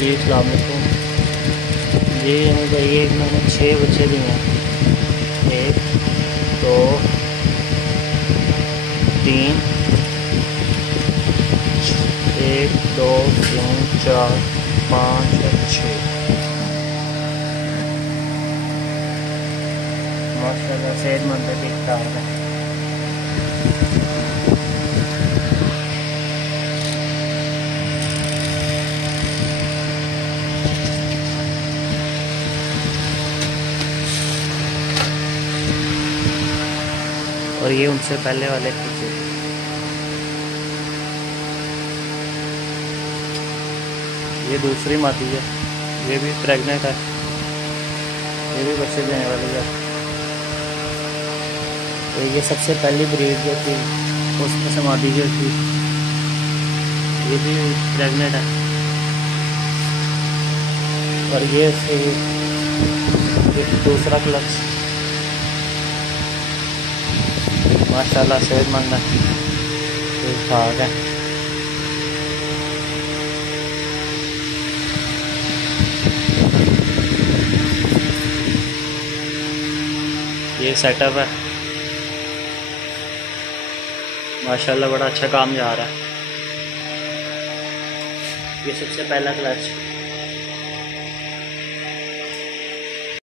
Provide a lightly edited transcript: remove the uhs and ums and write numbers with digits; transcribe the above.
जी अस्सलाम वालेकुम। जी हमें चाहिए, मैंने 6 बच्चे दिए हैं। 1 2 3 1 2 3 4 5 और 6। माशाल्लाह सेहतमंद है, ठीक ठाक है। और ये उनसे पहले वाले पीछे। ये दूसरी मादी है, ये भी प्रेग्नेंट है, ये भी बच्चे देने वाली है। तो ये सबसे पहली ब्रीड जो थी उसमें से मादी जो थी ये भी प्रेग्नेंट है। और ये दूसरा क्लच माशाल्लाह सेहतमंद है, ठीक ठाक है। ये सेटअप है, माशाल्लाह बड़ा अच्छा काम जा रहा है। ये सबसे पहला क्लच।